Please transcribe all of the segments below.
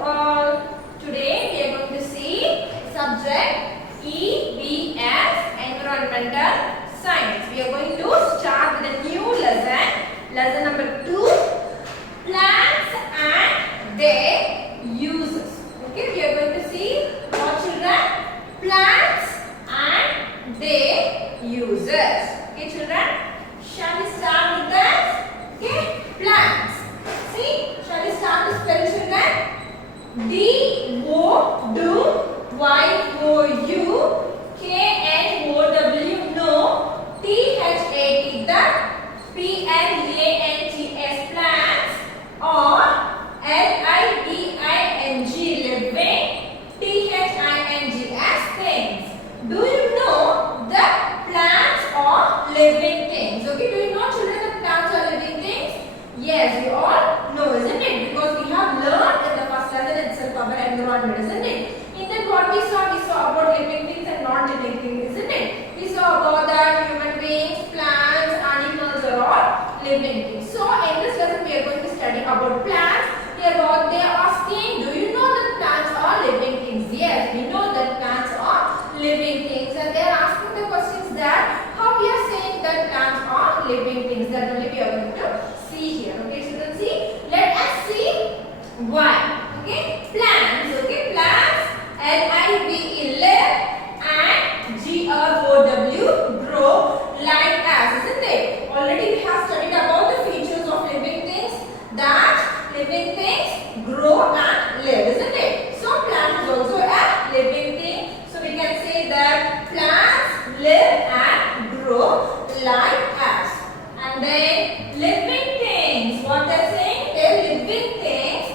all. Today we are going to see subject EVS, Environmental Science. We are going to start with a new lesson number 2, plants and their uses. Okay, we are going to see what children? Plants and their uses. Okay children, shall we start with that? Okay, plants. See, shall we start to spell children? D-O-D-Y-O-U-K-N-O-W, no, T-H-A-T, the P-L-A-N-T-S, plants, or L-I-V-I-N-G, living, T-H-I-N-G-S, things. Do you know that plants are living things? Okay, do you know children that plants are living things? Yes, we all know, isn't it? Because we have learned in the first lesson itself about environment, isn't it? In that what we saw about living things and non-living things, isn't it? We saw about that human beings, plants, animals are all living things. So in this lesson we are going to study about plants. Here what they are asking, do you know that plants are living things? Yes, we know that plants are living things, and they are asking the questions that how we are saying that plants are living things. That only we are going to see here. Okay, children, see. Let us see why. Okay, plants. Okay, plants. L-I-V-E, live, and G-R-O-W, grow like us, isn't it? Already we have studied about the features of living things, that living things grow and live, isn't it? So plant is also a living thing. So we can say that plants live and grow like us. And then living things, what they are saying? They living things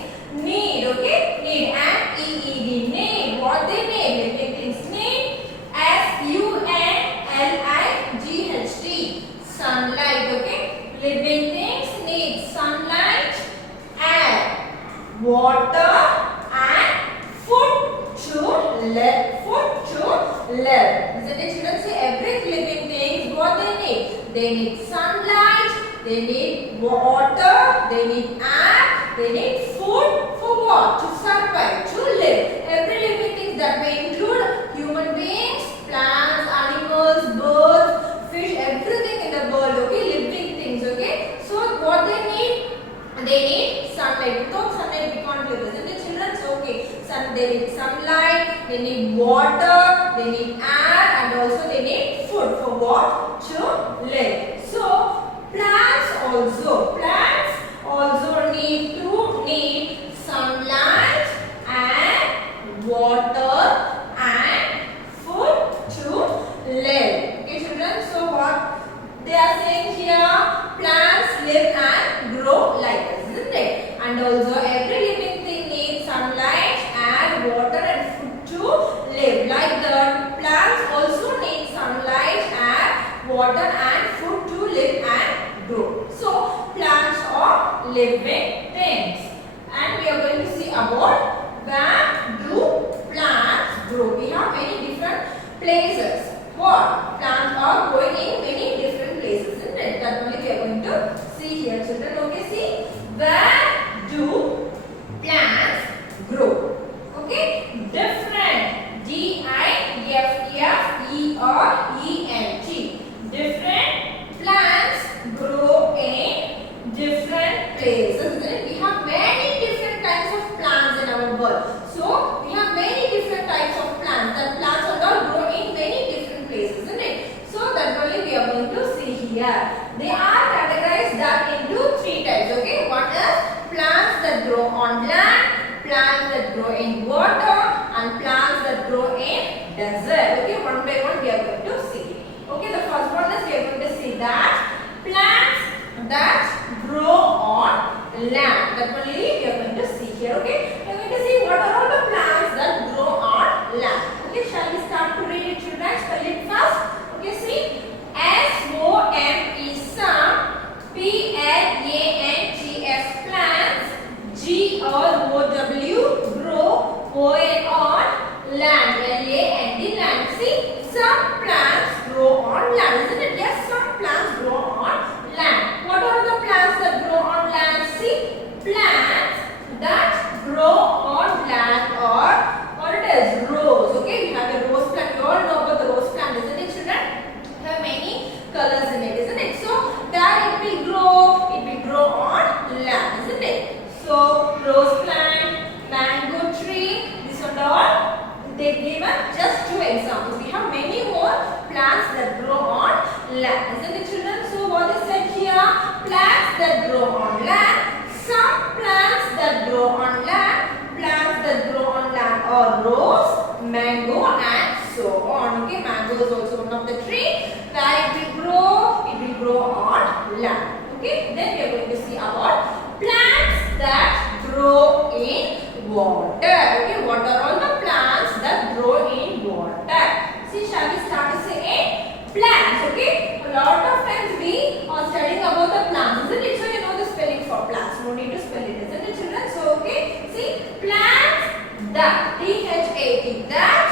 need, okay? Need, N-E-E-D, need. What they need? Living things need S-U-N-L-I-G-H-T, sunlight, okay? Living things need sunlight, air, water, and food to live. Food to live. Isn't it, children? See, every living thing, what they need? They need sunlight, they need water, they need air, they need food for what? To survive, to live. Every living thing that may include human beings, plants, animals, birds, fish, everything in the world, okay? Living things, okay? So what they need? They need sunlight. Without sunlight we can't live, isn't it, children? So okay, they need sunlight, they need water, they need air, and also they need food for what? To live. So plants also need sunlight and water and food to live. Okay children, so what they are saying here, plants live and grow like us, isn't it? And also every living thing needs sunlight, air, water and food to live. Like the plants also need sunlight, air, water and food to live and grow. So plants are living things. And we are going to see about where do plants grow. We have many different places. What? Plants are growing in many different places, isn't it? That only we are going to see here, children. Okay, see. Where do plants grow? Okay, different. D-I-F-F-E-R-E-N-T. Different plants grow in different places, isn't it? We have many different types of plants in our world. So we have many different types of plants. That plants are all grow in many different places, isn't it? So that only we are going to see here. They are categorized that into 3 types. Okay, one is plants that grow on land, plants that grow in water, and plants that grow in desert. Okay, one by one we are going to see. Okay, the first one is we are going to see that plants that grow on land. That only we are going to see here. Okay, we are going to see what are all the plants that grow on land. Okay, shall we start to read it, children? Spell it first. Okay, see. S-O-M-E, some. P-L-A-N-T-S, plants. G-R-O-W, grow. O-N, on land. L-A-N-D, land. See, some plants grow on land, isn't it? Yes, some plants grow on land. What are the plants that grow on land? See, plants that grow on rose plant, mango tree. This and all. They given just 2 examples. We have many more plants that grow on land. Isn't it, children? So what is said here? Plants that grow on land. Some plants that grow on land. Plants that grow on land are rose, mango, and so on. Okay, mango is also one of the tree where it will grow. It will grow on land. Okay, then we are going to see about plants that grow in water. Okay, what are all the plants that grow in water? See, shall we start to say plants? Okay, a lot of times we are studying about the plants, isn't it? So you know the spelling for plants. No need to spell it, isn't it, children? So okay, see, plants that THAT that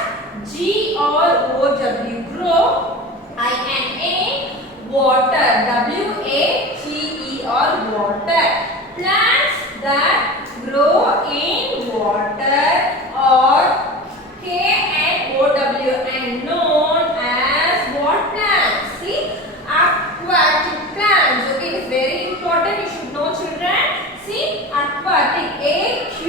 GROW grow INA water WATER water. Plants that grow in water or KNOWN known as what plants? See, aquatic plants. Okay, it is very important. You should know, children. See, aquatic AQUATIC.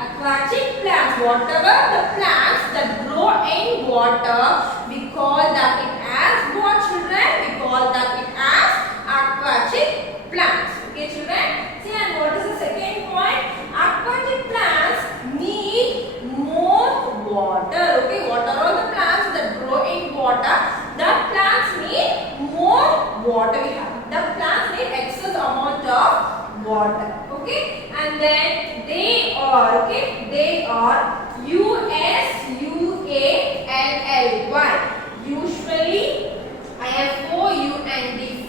Aquatic plants. Whatever the plants that grow in water, we call that it as what, children? We call that it as aquatic plants. Okay, children? See, and what is the second point? Aquatic plants need more water. Okay, what are all the plants that grow in water? The plants need more water. We have the plants need excess amount of water. Okay, and then they are, okay, they are USUALLY. Usually, I have FOUND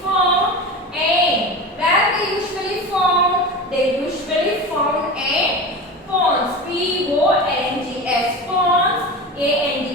found in. Where they usually found? They usually found in ponds. PONDS ponds. AND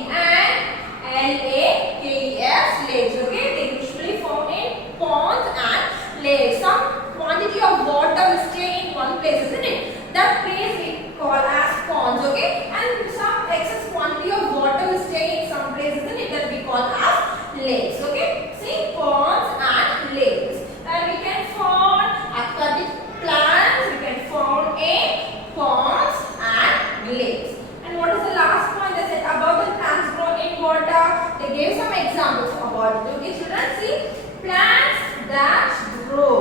and LAKES lakes. Okay, they usually found in ponds and lakes. Some quantity of water will stay in one place, isn't it? That place we call as ponds. Okay, and some excess quantity of water will stay in some place, isn't it? That we call as lakes. Okay, see, ponds and lakes. And we can find aquatic plants. We can find in ponds and lakes. And what is the last point they said about the plants grow in water? They gave some examples about it. Okay, children, see, plants that grow.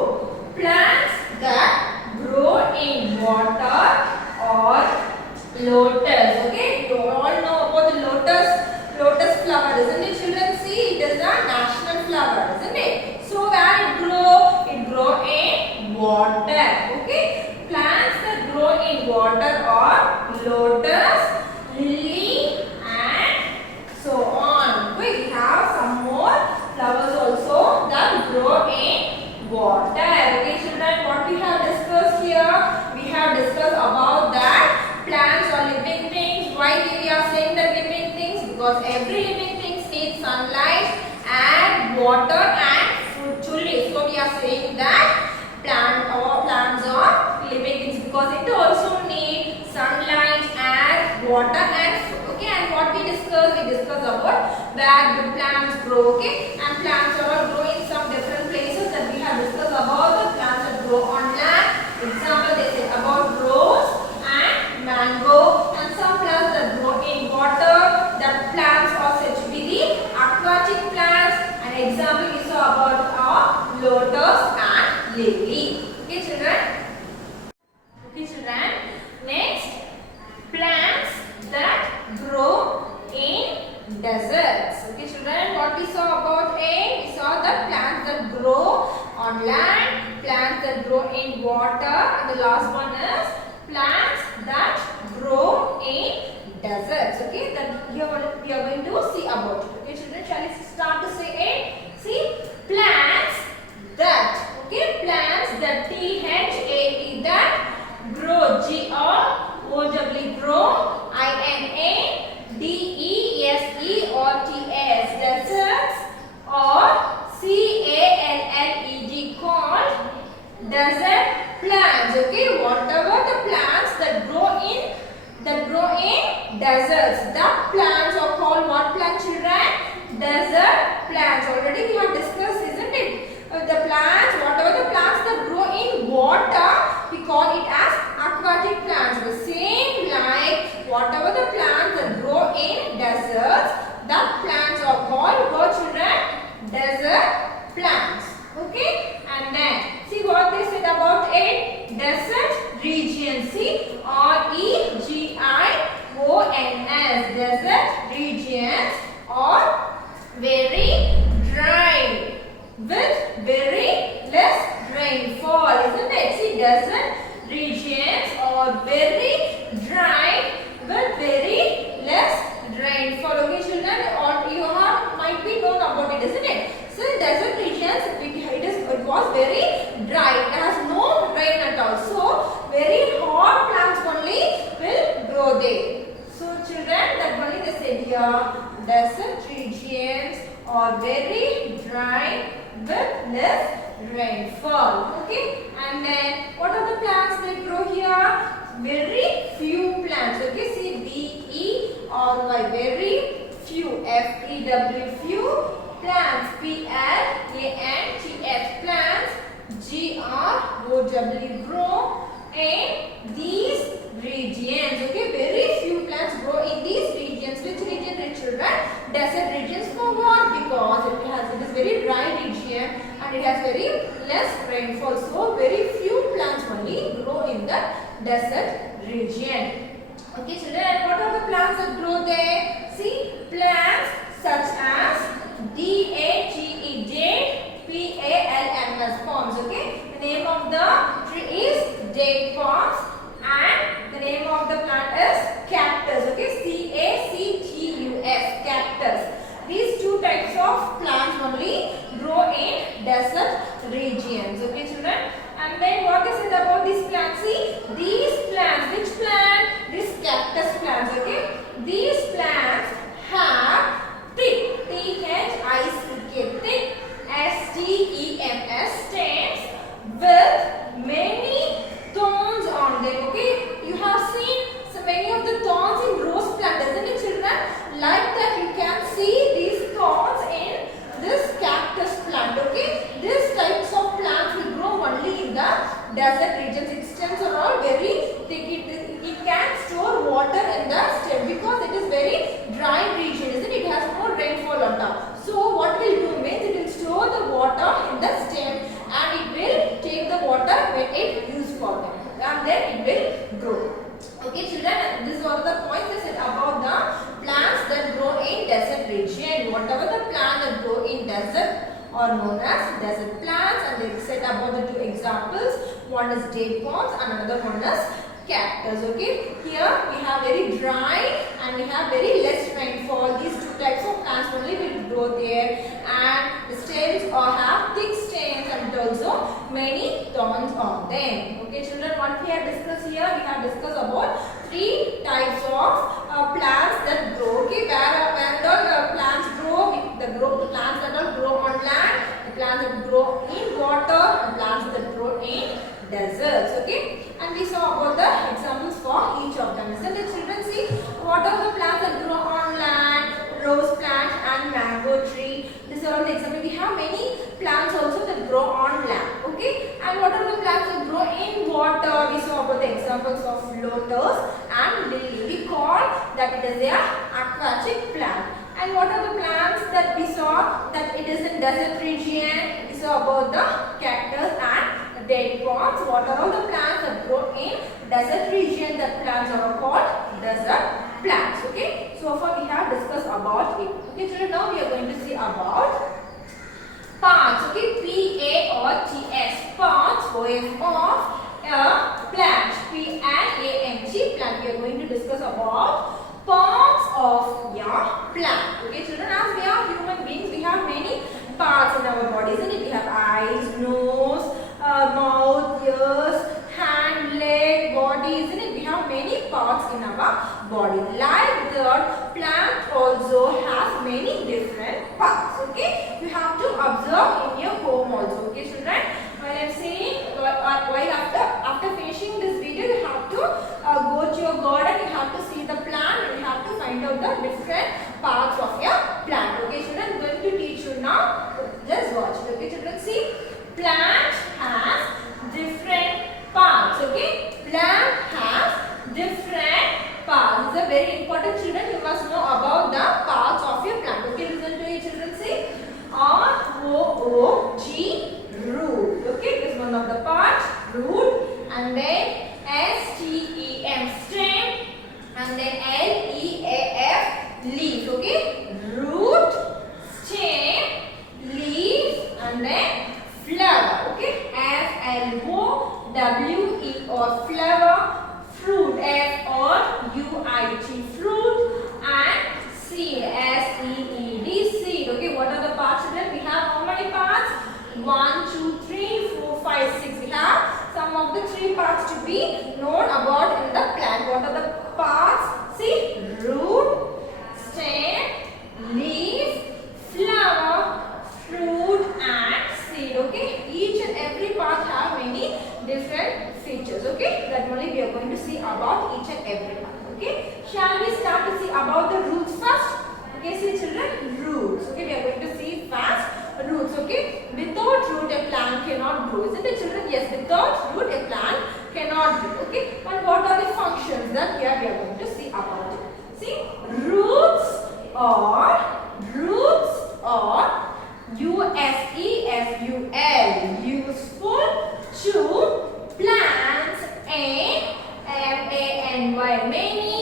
Plants that grow in water or lotus. Okay, you all know about the lotus flower, isn't it, children? See, it is a national flower, isn't it? So where it grow? It grow in water. Okay, plants that grow in water are lotus, lily, and so on. Okay, we have some more flowers also that grow in water. Okay, children, what we have discussed here? We have discussed about that plants are living things. Why we are saying that living things? Because every living thing needs sunlight and water and food to live. So we are saying that plants are living things because it also needs sunlight and water and food. Okay, and what we discussed about where the plants grow. Okay, and plants all grow in some different places that we have discussed about the plants that grow on land. Example, they said about rose and mango, and some plants that grow in water. That plants are said to be the aquatic plants. An example we saw about lotus and lily. Okay, children. Okay, children. Next, plants that grow in deserts. Okay, children, what we saw about A? We saw the plants that grow on land, plants that grow in water, and the last one is plants that grow in deserts. Okay, that we are going to see about it. Okay, children, shall we start to say A? See, plants that. Okay, plants that THAT that grow. GROW grow. INADESERTS deserts or CALLED called desert plants. Okay, whatever the plants that grow in deserts, the plants are called what plant, children? Desert plants. Already we have discussed, isn't it? The plants, whatever the plants that grow in water or very dry with very less rainfall. Okay, children, or you have might be known about it, isn't it? So desert regions, it was very dry. It has no rain at all. So very hot plants only will grow there. So children, that only they said here, desert regions are very dry with less rainfall. Okay, and then what are the plants that grow here? Very few plants. Okay, see VERY, very few. FEW, few plants. PLANTS, plants. GROW, grow in these regions. Okay, very few plants grow in these regions. Which region, the children? Desert regions. For what? Because it is very dry region and it has very less rainfall. So very few plants only grow in the desert region. Okay, children, what are the plants that grow there? See, plants such as DATE, date, PALMS, palms. Okay, the name of the tree is date palms and the name of the plant is cactus. Okay, CACTUS, cactus. These two types of plants only grow in desert regions. Okay, children. And then what is it about these plants? See, these plants, which plant? These cactus plants. Okay, these plants have thick, THICK, thick, STEMS, stems with many thorns on them. Okay, you have seen so many of the thorns in rose plant, isn't it, children? Like that, you can see these thorns in this cactus plant. Okay, these types of plants will grow only in the desert regions. Its stems are all very thick. It can store water in the stem because it is very dry region, isn't it? It has no rainfall on top. So what will do means it will store the water in the stem and it will take the water when it used for them, and then it will grow. Okay, children, this is one of the points I said about the plants that grow in desert region. Whatever the plants that grow in desert are known as desert plants, and they said about the two examples. One is date palms and another one is cactus. Okay, here we have very dry and we have very less rainfall. These two types of plants only will grow there, and the stems have thick stems and also many thorns on them. Okay, children, what we have discussed here, we have discussed about three types of plants that grow. Okay, where all plants grow, the plants that all grow on land, the plants that grow in water, and plants that grow in deserts. Okay, and we saw about the examples for each of them. So the children, see what are the plants that grow on land? Rose plant and mango tree. These are all the examples. We have many plants also that grow on land. Okay, and what are the plants that grow in water? We saw about the examples of lotus and lily. We call that it is a aquatic plant. And what are the plants that we saw that it is in desert region? We saw about the cactus and date palms. What are all the plants that grow in desert region? The plants are called desert plants. Okay, so far we have discussed about it. Okay, children, now we are going to see about parts. Okay, PARTS, parts of a plant. PLANT, plant. We are going to discuss about parts of your plant. Okay, children, as we are human beings, we have many parts in our body, isn't it? We have eyes, nose, mouth, ears, hand, leg, body, isn't it? We have many parts in our body. Like the plant also has many different parts. Okay, you have to observe in your home also. Okay, children, while I am saying, while after finishing this video, you have to go to your garden. You have to see the plant and you have to find out the different parts of your plant. Okay, children, I am going to teach you now. Just watch. Okay, children, see, plant has different parts. Okay, plant has different parts. These are very important, children. You must know about the parts of your plant. Okay, listen to your children. See, ROOT, root. Okay, this is one of the parts, root, and then STEM, stem, and then LEAF, leaf. Okay, root, stem, leaf, and then flower. Okay, FLOWER, flower, fruit, F-R-U-I-T, fruit, and seed, S-E-E-D, seed. Okay, what are the parts children? We have how many parts? 1, 2, 3, 4, 5, 6. We have some of the 3 parts to be known about in the plant. What are the parts? See, root, stem, leaf, flower, fruit, and seed. Okay, each and every part have many different features. Okay, that only we are going to see about each and every part. Okay, shall we start to see about the roots first? Okay, see children, roots. Okay, we are going to see first roots. Okay, without root a plant cannot grow. Isn't it children? Yes, without root a plant cannot grow. Okay, and what are the functions that here we are going to see about it? See, roots are USEFUL, useful to plants, MANY, many,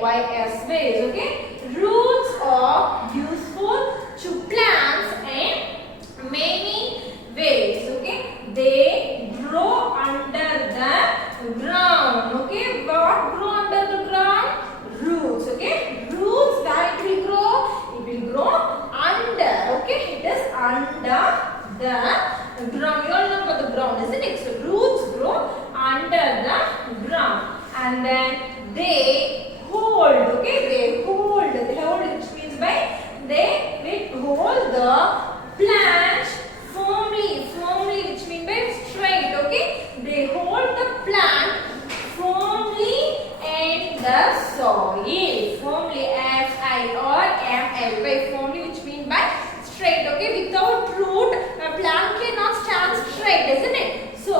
WAYS ways. Okay, roots are useful to plants in many ways. Okay, they grow under the ground. Okay, what grow under the ground? Roots. Okay, roots, where it will grow? It will grow under. Okay, it is under the ground. You all know about the ground, isn't it? So roots grow under the ground, and then they hold. Okay, they hold. They hold, which means by they will hold the plant firmly, which means by straight. Okay, they hold the plant firmly in the soil. Firmly, F-I-R-M-L-Y, firmly, which means by straight. Okay, without root, a plant cannot stand straight, isn't it? So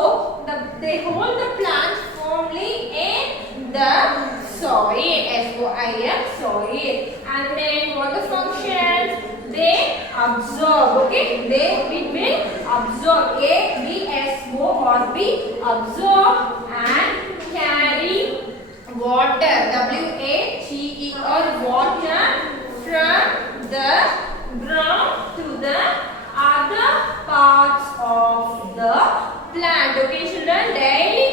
they hold the plant firmly in the soil, S-O-I-L, soil. And then what the functions? They absorb. Okay, it will absorb, A-B-S-O-R-B, absorb and carry water, W-A-T-E-R, water from the ground to the other parts of the plant. Okay children, daily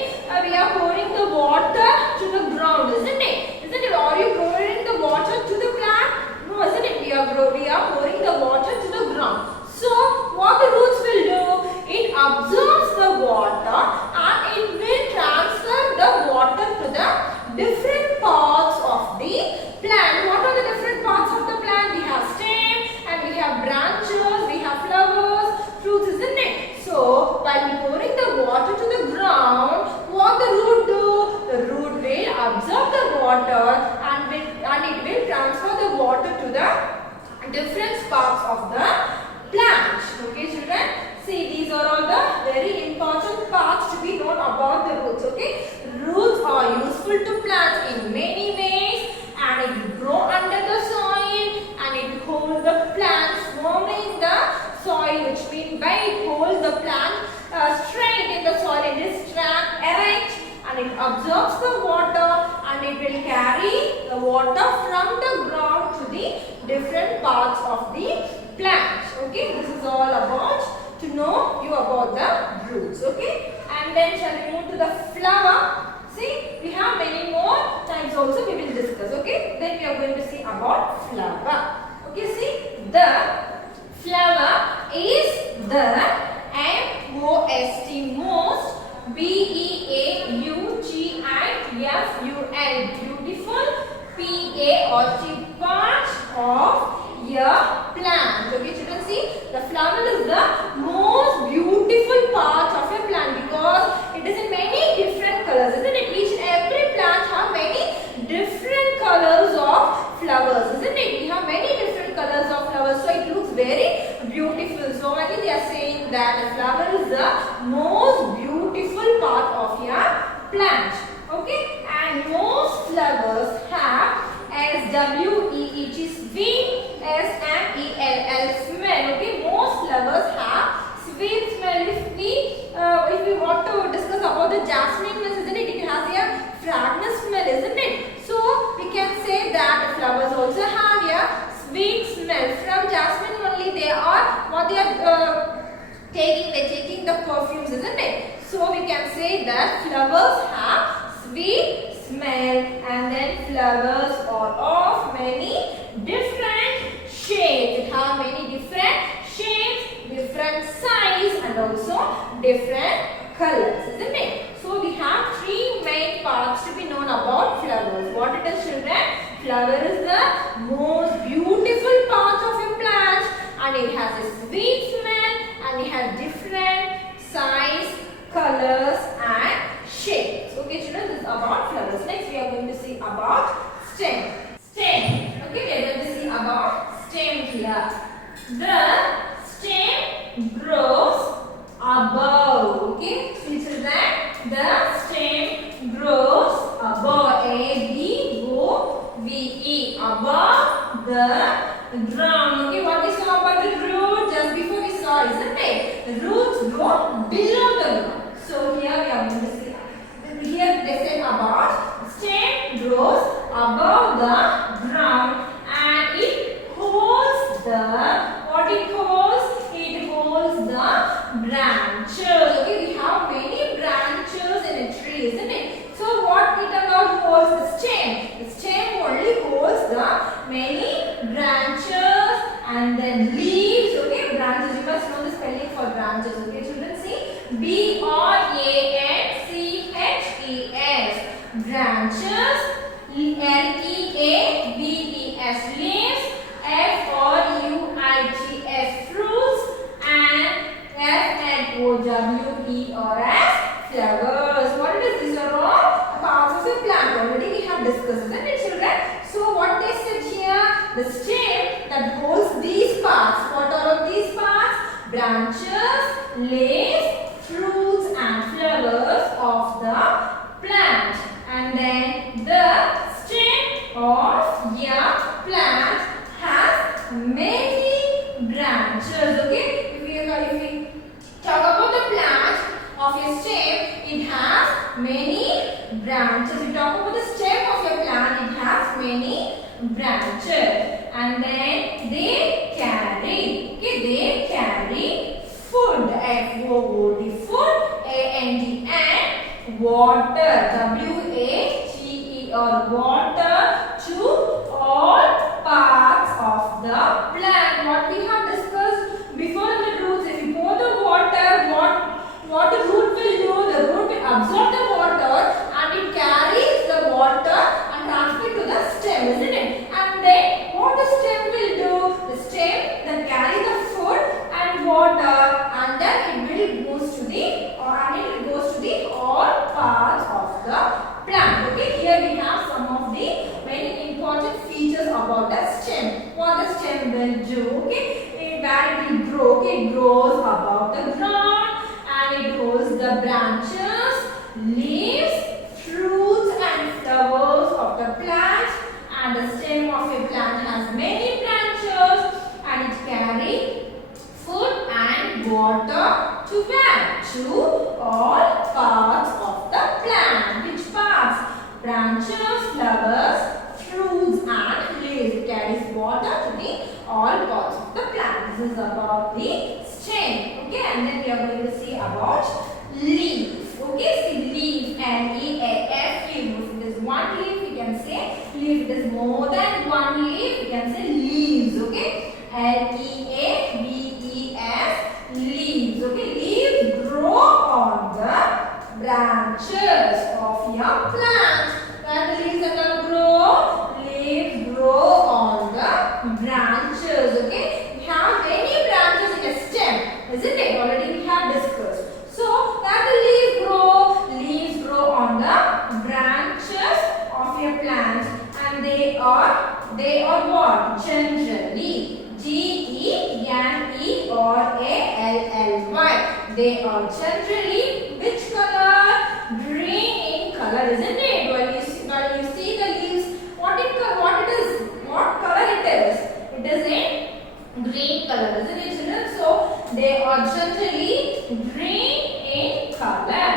we are pouring the water to the ground, isn't it? Isn't it? Are you pouring the water to the plant? No, isn't it? We are pouring the water to the ground. So what the roots will do? It absorbs the water and it will transfer the water to the different parts of the plant. What are the different parts of the plant? We have stem, and we have branches, we have flowers, fruits, isn't it? So while pouring the water to the ground, what the root do? The root will absorb the water and it will transfer the water to the different parts of the plant. Okay children, see, these are all the very important parts to be known about the roots. Okay, roots are useful to plants in many ways, and it will grow under the soil and it will hold the plant firmly in the soil, which means by it holds the plant straight in the soil. It is erect and it absorbs the water and it will carry the water from the ground to the different parts of the plant. Okay, this is all about to know you about the roots. Okay, and then shall we move to the flower? See, we have many more times also we will discuss. Okay, then we are going to see about flower. Okay, see, the flower is the M-O-S-T, most, B-E-A-U-T-I-F-U-L, beautiful, P-A-R-T, part of your plant. Okay children, see, the flower is the most beautiful part of a plant because it is in many different colors, isn't it? Each and every plant have many different colors of flowers, isn't it? We have many different colors of flowers, so it looks very beautiful. So only they are saying that the flower is the most beautiful part of your plant. Okay, and most flowers have S-W-E-E-T, sweet, S-M-E-L-L, smell. Okay, most flowers have sweet smell. If we want to discuss about the jasmine, isn't it? It has a fragrance smell, isn't it? So we can say that the flowers also have a sweet smell. From jasmine only they are what they are taking. They're taking the perfumes, isn't it? So we can say that flowers have sweet smell, and then flowers are of many different shapes. It have many different shapes, different size, and also different colors, isn't it? So we have three main parts to be known about flowers. What it is, children? Flower is the most beautiful part of a plant, and it has a sweet smell, and it has different size, colors, and shapes. Okay, children, this is about flowers. Next, we are going to see about stem. Stem. Okay, we are going to see about stem here. The stem grows above. Okay, see children, the stem grows above. A-B-O-V-E, above the ground. Okay, what we saw about the root just before we saw, isn't it? The roots grow below the ground. So here we are going to see. Here they said about stem grows above the ground, and it holds the, what it holds? It holds the branches. Okay, we have many branches in a tree, isn't it? So what it about holds? The stem. The stem only holds the many branches and then leaves. Okay, branches. You must know the spelling for branches. Okay, children, see. B-R-A-N-C-H-E-S. Branches. L-E-A-V-E-S. Leaves. F-R-U-I-T-S. Fruits. And F-N-O-W-E-R-S. Flowers. What it is? These are all parts of a plant. Already we have discussed, isn't it, children? So what they said here, the stem that holds these parts. What are all these parts? Branches, leaves, fruits, and flowers of the plant. And then the stem of a plant has many branches. Okay, if we talk about the plant of a stem, it has many branches. If you talk about the stem of your plant, it has many branches. And then they carry, okay, they carry food. F-O-O-D, food. A-N-D, and water. W-A-T-E-R, water to all parts of the plant. What we have discussed before in the roots, if you pour the water, what the root will do? The root will absorb the water and it carries the water and transfer to the stem, isn't it? And then what the stem will do? The stem that carry the food and water, and then it will goes to the all parts of the plant. Okay, here we have some of the very important features about the stem. What the stem will do? Okay, where it will grow. Okay, it grows above the ground, and it holds the branches, leaves, fruits, and flowers of the plant. And the stem of a plant has many branches, and it carries food and water to where? To all parts of the plant. Which parts? Branches, flowers, fruits, and leaves. It carries water to the all parts of the plant. This is about the stem. Okay, and then we are going to see about leaf. Okay, see leaf, L-E-A-F, leaf. If it is one leaf, we can say leaf. If it is more than one leaf, we can say leaves. Okay, L-E-A-V-E-S, leaves. Okay, leaves grow on the branches of your plant. Where the leaves are going to grow? Leaves grow on the branches. Okay, we have many branches in a stem, isn't it? Already we have discussed. So where the leaves grow on the branches of your plant, and they are what? Generally, G-E-N-E-R-A-L-L-Y. They are generally which color? Green in color, isn't it? When you see the leaves, what color it is? It is in green color, isn't it, children? So they are generally green in color.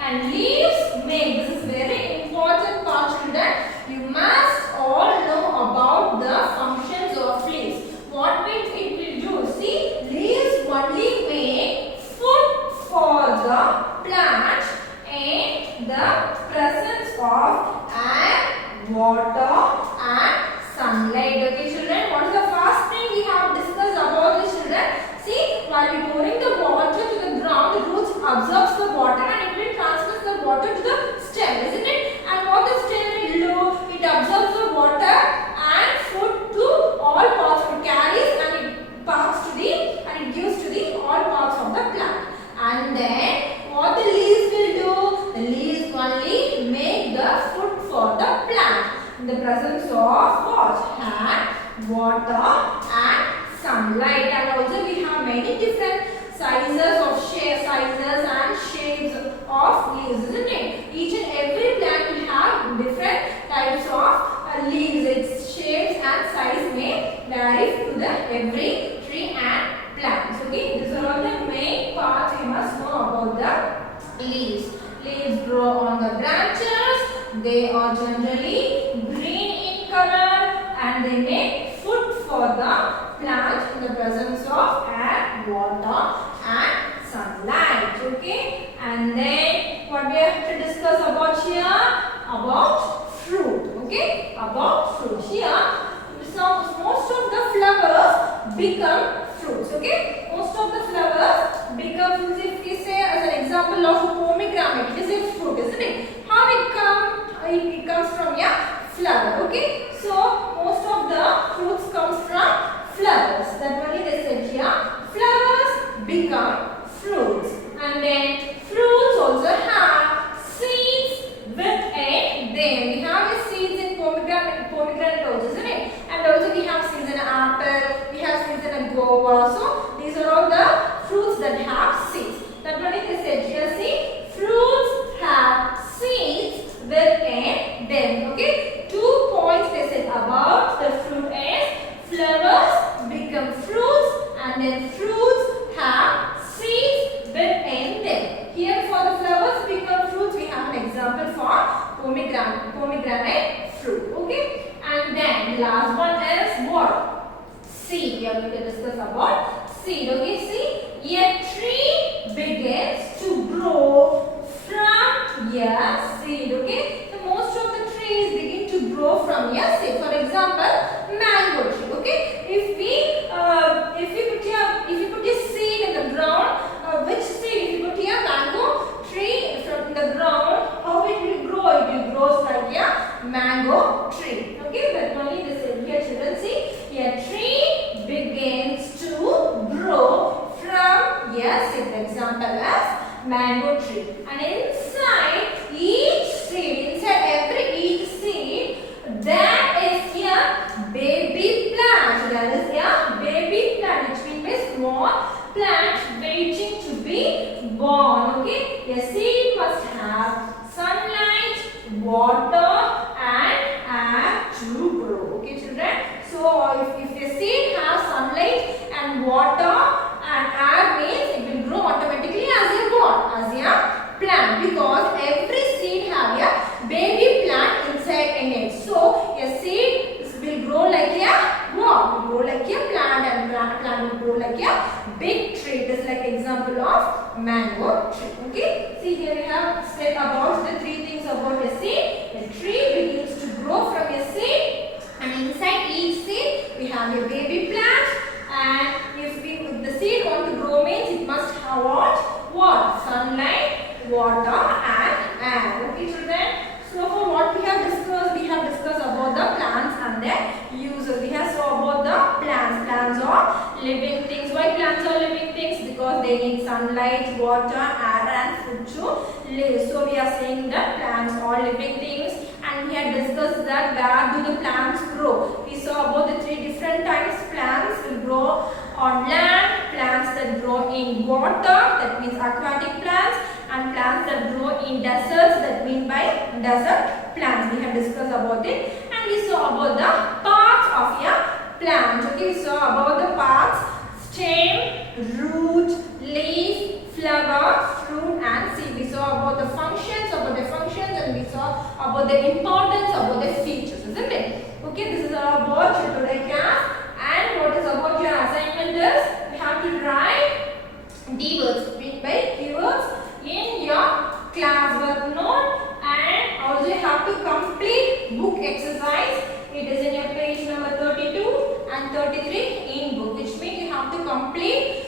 And leaves make, this is very important part, children. You must all know about the functions of leaves. What will it will do? See, leaves only make food for the plant, and the presence of air, water and sunlight. Okay children, what is the first thing we have discussed about this children? See, while we pouring the water to the ground, the roots absorbs the water and it will transfer the water to the stem, isn't it? And what the stem will do, it absorbs the water and food to all parts, it carries and it passes to the and it gives to the all parts of the plant. And then what the leaves will do, the leaves only make the food for the plant in the presence of what? Air, water and sunlight. And also we have many different sizes and shapes of leaves, isn't it? Each and every plant will have different types of leaves. Its shapes and size may vary to the every tree and plants. Okay, these are all the main parts you must know about the leaves. Leaves grow on the branches. They are generally green in color and they make food for the plant in the presence of air, water and sunlight. Okay, and then what we have to discuss about here? About fruit. Okay, about fruit. Here, most of the flowers become fruits. Okay, most of the flowers become fruits. If we say as an example of a pomegranate, it is a fruit, isn't it? How it comes? It comes from a flower. Okay, so most of the fruits comes from flowers. That only they said here. Flowers become fruits, and then fruits also have seeds within them. We have seeds in pomegranate also, isn't it? And also we have seeds in apple. We have seeds in a guava. So these are all the fruits that have seeds. That only they said here. See, fruits have seeds within them. Okay, 2 points they said about the fruit is flowers become fruits and then fruits have seeds within them. Here for the flowers become fruits we have an example for pomegranate fruit. Okay, and then the last one is what? Seed. We are going to discuss about seed. Okay, see, a tree begins to grow from a seed. Okay, so most of the trees begin to grow from a seed. For example, mango tree. Okay, if you put a seed in the ground, which seed? If you put a mango tree from the ground, how it will grow? It will grow like a mango tree. Okay, but only this is here children. See, a tree begins to grow from a seed. The example as mango tree. And inside each seed, each seed, there is a baby plant. There is a baby plant, which means a small plant waiting to be born. Okay, a seed must have sunlight, water, and air to grow. Okay, children. So if a seed has sunlight and water and air, means it will grow automatically as a what? As a plant, because every seed have a baby plant inside in it. So a seed will grow like a what? Will grow like a plant, and plant will grow like a big tree. This is like example of mango tree. Okay. See here we have said about the 3 things about a seed. A tree begins to grow from a seed, and inside each seed we have a baby plant. And if the seed want to grow, means it must have what? Sunlight, water and air. Okay children. So for what we have discussed about the plants and their uses. We have saw about the plants. Plants are living things. Why plants are living things? Because they need sunlight, water, air and food to live. So we are saying that plants are living things, and we had discussed that where do the plants grow. We saw about the 3 different types. Plants will grow on land, plants that grow in water, that means aquatic plants, and plants that grow in deserts, that mean by desert plants. We have discussed about it, and we saw about the parts of a plant. Okay, so about the parts: stem, root, leaf, flower, fruit and seed. We saw about the functions, and we saw about the importance, about the features, isn't it? Okay, this is about your today class. And what is about your assignment is, you have to write D words by keywords in your classwork note, and also also you have to complete book exercise. It is in your page number 32 and 33 in book, which means you have to complete,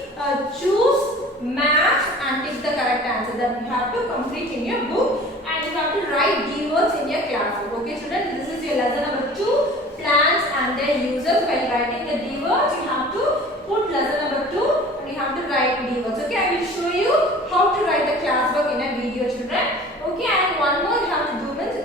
choose, match and pick the correct answer. That you have to complete in your book, and you have to write keywords in your class book. Okay children, this is your lesson number 2, plants and their uses. While writing the keywords, you have to put lesson number 2 and you have to write keywords. Okay, I will show you how to write the class work in a video children. Okay, and one more you have to do means,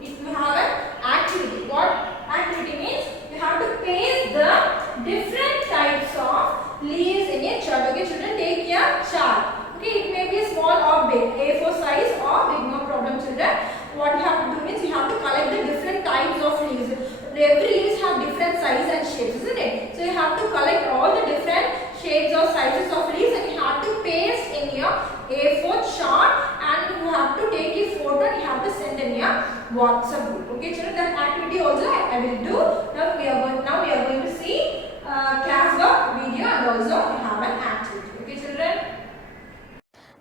if you have an activity. What activity means? You have to paste the different types of leaves in a chart. Okay children, take your chart. Okay, it may be small or big, A4 size or big, no problem children. What you have to do means, you have to collect the different types of leaves. Every leaves have different size and shapes, isn't it? So you have to collect all the different shapes or sizes of leaves, and you have to paste in your A4 chart, and you have to take a photo and you have to send in your WhatsApp group. Okay children, that activity also I will do. Now we are going to see class work video, and also we have an activity. Okay children.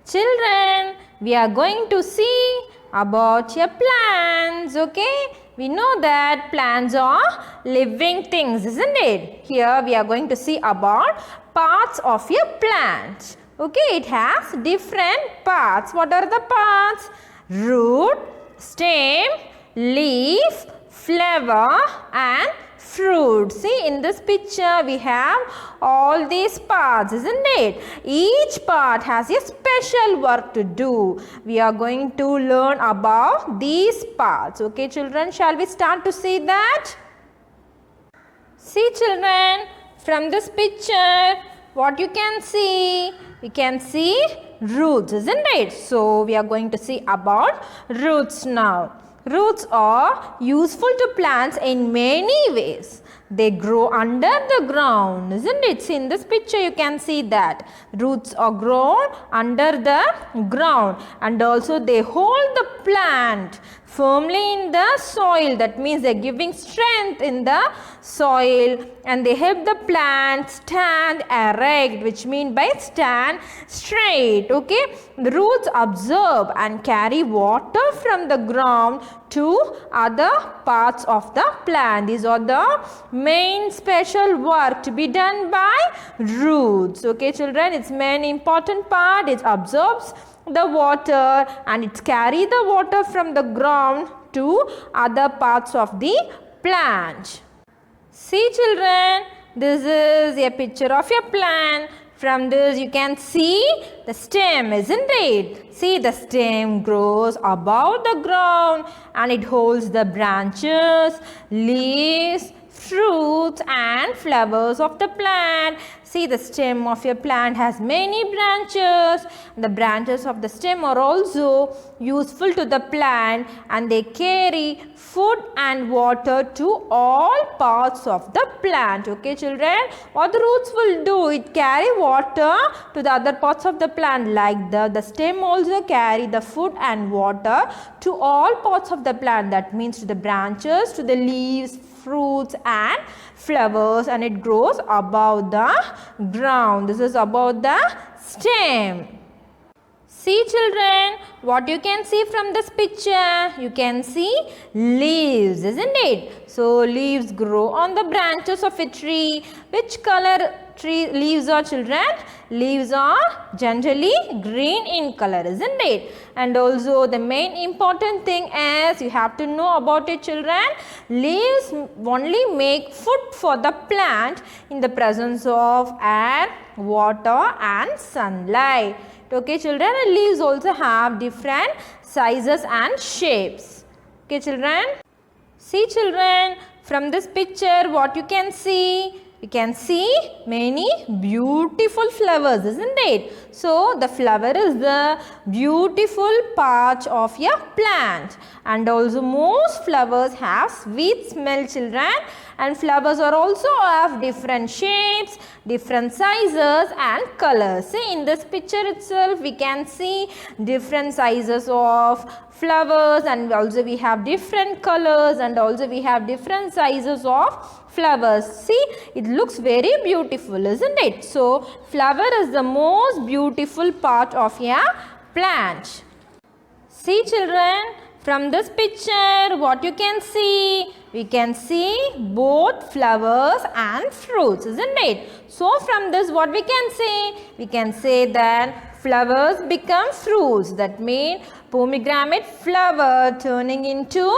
Children, we are going to see about your plants. Okay, we know that plants are living things, isn't it? Here we are going to see about parts of your plant. Okay, it has different parts. What are the parts? Root, stem, leaf, flower and fruit. See, in this picture we have all these parts, isn't it? Each part has a special work to do. We are going to learn about these parts. Okay children, shall we start to see that? See children, from this picture what you can see? We can see roots, isn't it? So we are going to see about roots now. Roots are useful to plants in many ways. They grow under the ground, isn't it? See, in this picture you can see that roots are grown under the ground, and also they hold the plant firmly in the soil. That means they are giving strength in the soil, and they help the plant stand erect, which means by stand straight. Okay, the roots absorb and carry water from the ground to other parts of the plant. These are the main special work to be done by roots. Okay children, its main important part, it absorbs the water and it carries the water from the ground to other parts of the plant. See children, this is a picture of a plant. From this you can see the stem, isn't it? See, the stem grows above the ground and it holds the branches, leaves, fruits and flowers of the plant. See, the stem of your plant has many branches. The branches of the stem are also useful to the plant, and they carry food and water to all parts of the plant. Okay children, what the roots will do, it carry water to the other parts of the plant, like the stem also carry the food and water to all parts of the plant. That means to the branches, to the leaves, fruits and flowers, and it grows above the ground. This is above the stem. See children, what you can see from this picture? You can see leaves, isn't it? So leaves grow on the branches of a tree. Which color tree leaves are children? Leaves are generally green in color, isn't it? And also the main important thing is you have to know about it children. Leaves only make food for the plant in the presence of air, water and sunlight. Okay children, and leaves also have different sizes and shapes. Okay children. See children, from this picture what you can see? You can see many beautiful flowers, isn't it? So the flower is the beautiful part of your plant, and also most flowers have sweet smell children, and flowers are also of different shapes, different sizes and colors. See, in this picture itself we can see different sizes of flowers, and also we have different colors, and also we have different sizes of flowers. See, it looks very beautiful, isn't it? So flower is the most beautiful part of a plant. See children, From this picture, what you can see? We can see both flowers and fruits, isn't it? So from this, what we can say? We can say that flowers become fruits. That means pomegranate flower turning into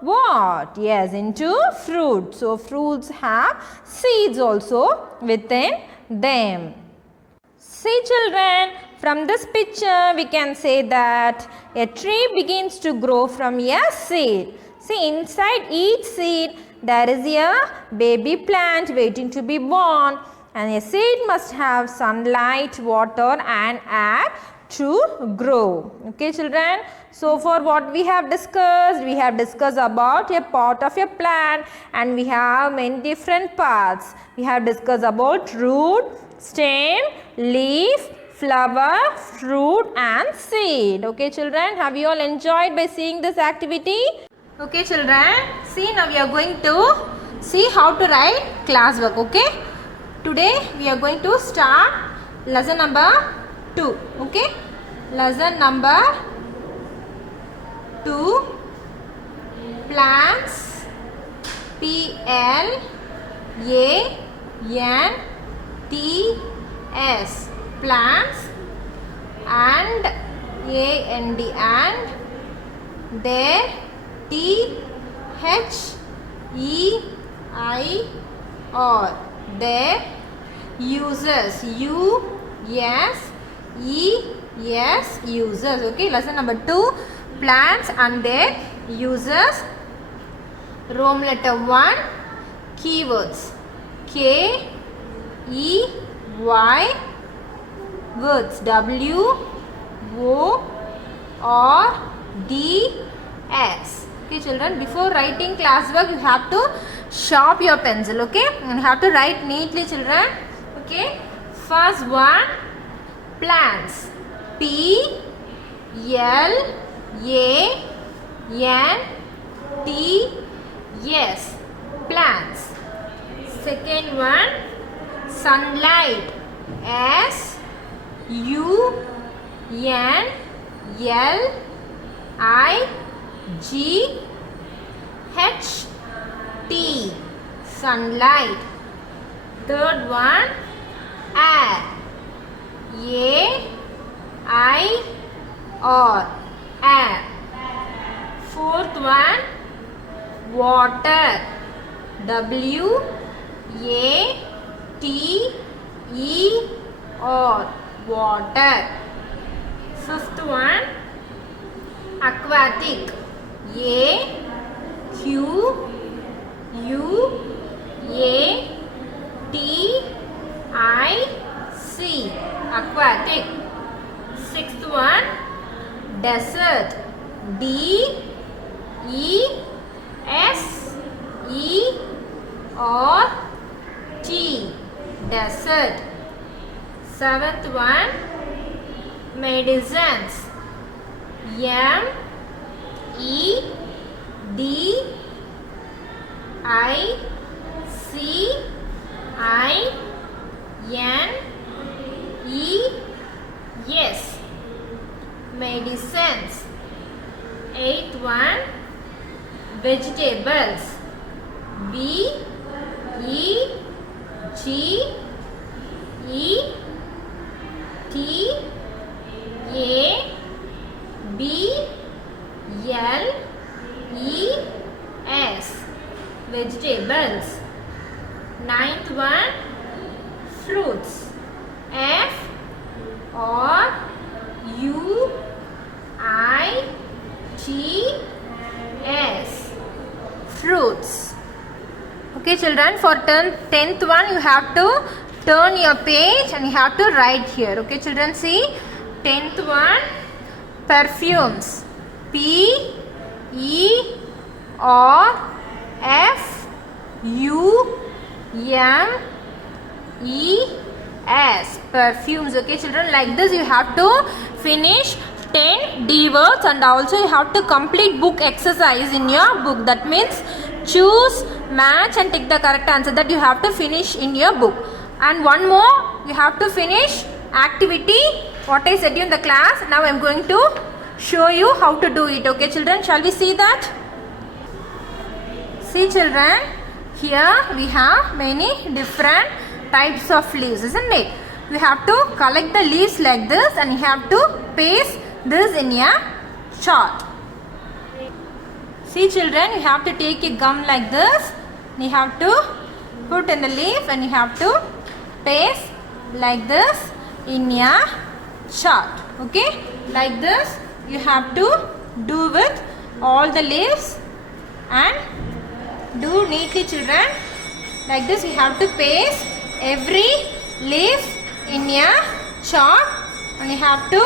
what? Yes, into fruit. So fruits have seeds also within them. See children, from this picture we can say that a tree begins to grow from a seed. See, inside each seed there is a baby plant waiting to be born, and a seed must have sunlight, water and air to grow. Okay children, so for what we have discussed about a part of a plant, and we have many different parts. We have discussed about root, stem, leaf, flower, fruit and seed. Okay children, have you all enjoyed by seeing this activity? Okay children, see, now we are going to see how to write classwork. Okay, today we are going to start lesson number 2. Okay, lesson number 2, plants, P-L-A-N-T-S, plants, and A-N-D, and their, T-H-E-I-R, their uses, U-S-E-S, uses. Okay, lesson number 2, plants and their uses. Roman letter 1, keywords, K-E-Y, words, W-O-R-D-S. Okay children, before writing classwork you have to sharp your pencil. Okay, and you have to write neatly children. Okay, first one, plants, P-L-A-N-T-S, plants. Second one, sunlight, S-U-N-L-I-G-H-T, sunlight. Third one, air, A-I-R, air. Fourth one, water, W-A-T-E-R, water. Fifth one, aquatic, A-Q-U-A-T-I-C, aquatic. Sixth one, desert, D-E-S-E-R-T, desert. Seventh one, medicines, M-E-D-I-C-I-N-E-S, medicines. Eighth one, vegetables, V-E-G-E-T-A-B-L-E-S, vegetables. Ninth one, fruits, F-R-U-I-T-S, fruits. Okay children, for 10th one you have to turn your page and you have to write here. Okay children, see, 10th one, perfumes, P-E-R-F-U-M-E-S, perfumes. Okay children, like this you have to finish 10 D words, and also you have to complete book exercise in your book. That means choose, match and take the correct answer, that you have to finish in your book. And one more, you have to finish activity what I said you in the class. Now I am going to show you how to do it. Okay children, shall we see that? See children, here we have many different types of leaves, isn't it? You have to collect the leaves like this and you have to paste this in a chart. See children, you have to take a gum like this. You have to put in the leaf and you have to paste like this in a chart. Okay, like this you have to do with all the leaves and do neatly children. Like this you have to paste every leaf in a chart and you have to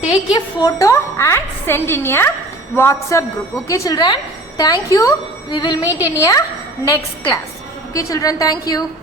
take a photo and send in a WhatsApp group. Okay children, thank you. We will meet in a next class. Okay children, thank you.